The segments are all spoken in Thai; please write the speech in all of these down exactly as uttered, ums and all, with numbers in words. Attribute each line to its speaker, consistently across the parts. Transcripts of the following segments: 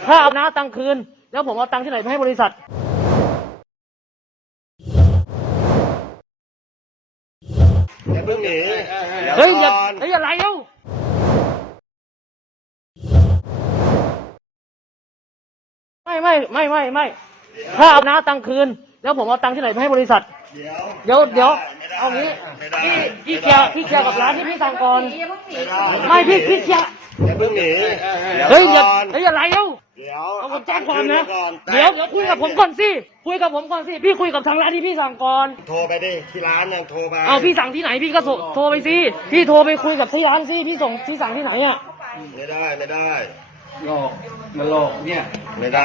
Speaker 1: ถ้าเอาน้าตังค์คืนแล้วผมเอาตังค์ที่ไหนไปให้บริษัท
Speaker 2: อย่าเพิ่งหนี
Speaker 1: เฮ้ยอย่าเฮ้ยอะไรเอ้าไม่ไม่ไม่ไม่ไม่ถ้าเอาน้าตังค์คืนแล้วผมเอาตังค์ที่ไหนไปให้บริษัทเดี๋ยวเดี๋ยวเอางี้พี่พี่เคลียร์พี่เคลียร์กับร้านที่พี่สั่งก่อนไม่พี่พี่เคลียร์
Speaker 2: อย่าเพิ่งหนี
Speaker 1: เฮ้ยอย่าเฮ้ยอะไรเอ้า
Speaker 2: เดี๋ยว
Speaker 1: เอาผมแจ้งความนะเดี๋ยวเดี๋ยวคุยกับผมก่อนสิคุยกับผมก่อนสิพี่คุยกับทางร้านที่พี่สั่งก่อน
Speaker 2: โทรไปดิที่ร้านยังโทรไป
Speaker 1: เอาพี่สั่งที่ไหนพี่ก็โทรโทรไปสิพี่โทรไปคุยกับที่ร้านสิพี่ส่งที่สั่งที่ไหนอ่ะ
Speaker 2: ไม่ได้ไม่ได้
Speaker 3: หลอกมาหลอกเนี่ย
Speaker 2: ไม่ได้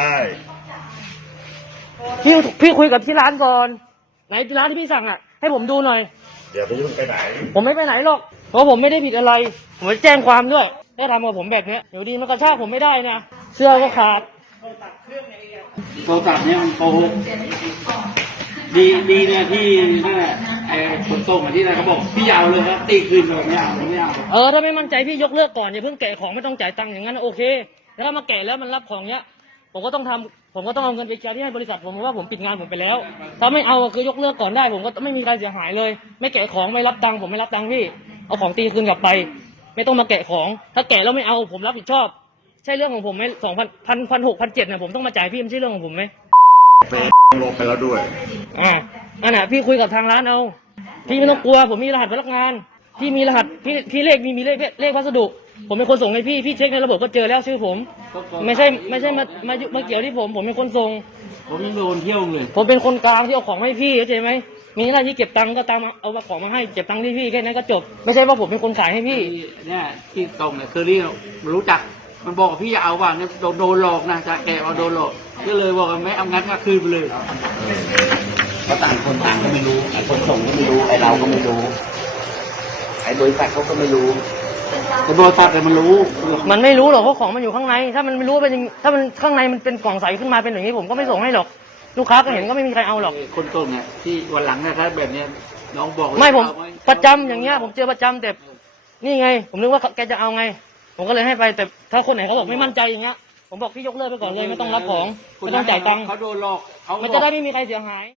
Speaker 1: พี่พี่คุยกับที่ร้านก่อนไหนที่ร้านที่พี่สั่งอ่ะให้ผมดูหน่อย
Speaker 2: เดี๋ยวไปยุ่งไปไหน
Speaker 1: ผมไม่ไปไหนหรอกเพราะผมไม่ได้ผิดอะไรผมจะแจ้งความด้วยได้ทำกับผมแบบนี้เดี๋ยวดีมันกระชากผมไม่ได้นะเสื้อก็ขาด
Speaker 3: โทรศัพท์เนี่ยมันโกหกดีดีเนี่ยที่นั่นแหละไอ้ขนส่งมาที่นั่นเขาบอกพี่ยาวเลยครับตีคืนเลยไม่เอาไม่เอา
Speaker 1: เออถ้าไม่มั่นใจพี่ยกเลิกก่อนอย่าเพิ่งแกะของไม่ต้องจ่ายตังค์อย่างนั้นโอเคแล้วถ้ามาแกะแล้วมันรับของเนี้ยผมก็ต้องทำผมก็ต้องเอาเงินไปเคลียร์ที่ให้บริษัทผมเพราะว่าผมปิดงานผมไปแล้วถ้าไม่เอาคือยกเลิกก่อนได้ผมก็ไม่มีใครเสียหายเลยไม่แกะของไม่รับตังค์ผมไม่รับตังค์พี่เอาของตีคืนกลับไปไม่ต้องมาแกะของถ้าแกะแล้วไม่เอาผมรับผิดชอบใช่เรื่องของผมไหมสองพันพันพันหกพันเจ็ดเนี่ยผมต้องมาจ่ายพี่ไม่ใช่เรื่องของผมไหม
Speaker 2: ไปลงไปแล้วด้วย
Speaker 1: อ่าอันน่ะพี่คุยกับทางร้านเอาพี่ไม่ต้องกลัวผมมีรหัสพนักงานพี่มีรหัสพี่พี่เลขมีมีเลขเลขพัสดุผมเป็นคนส่งให้พี่พี่เช็คในระบบก็เจอแล้วชื่อผมไม่ใช่ไม่ใช่มามามาเกี่ยวที่ผมผมเป็นคนส่ง
Speaker 3: ผมยังโดนเที่ยวเลย
Speaker 1: ผมเป็นคนกลางที่เอาของให้พี่เข้าใจไหมมีหน้าที่เก็บตังค์ก็ตามเอาของมาให้เก็บตังค์ที่พี่แค่นั้นก็จบไม่ใช่ว่าผมเป็นคนขายให้พี่
Speaker 3: เนี่ยที่ตรงเนี่ยคือที่รู้จักมันบอกพี่จะเอาว่าเนี่ยโดนโดนหลอกนะจะแกะเอาโดนหลอกก็เลยบอกว่าไม่เอางั้นก็คืนไปเลย
Speaker 2: เพราะต่างคนต่างก็ไม่รู้ไอ้คนส่งก็ไม่รู้ไอ้เราก็ไม่รู้ไอ้บริษัทเขาก็ไม่รู้
Speaker 3: แต่บริษัทแต่มันรู้
Speaker 1: มันไม่รู้หรอกเพราะของมันอยู่ข้างในถ้ามันไม่รู้เป็นถ้ามันข้างในมันเป็นกล่องใสขึ้นมาเป็นอย่างนี้ผมก็ไม่ส่งให้หรอกลูกค้าก็เห็นก็ไม่มีใครเอาหรอก
Speaker 3: คนต้นเนี่ยที่วันหลังเนี่ยถ้าแบบเนี้ยน้องบอก
Speaker 1: ไม่ผมประจำอย่างเงี้ยผมเจอประจำแต่นี่ไงผมนึกว่าแกจะเอาไงผมก็เลยให้ไปแต่ถ้าคนไหนเขาบอกไม่มั่นใจอย่างเงี้ยผมบอกพี่ยกเลิกไปก่อนเลยไม่ต้องรับของไม่ต้องจ่ายตังค์
Speaker 3: เขาโดนหลอก
Speaker 1: มันจะได้ไม่มีใครเสียหาย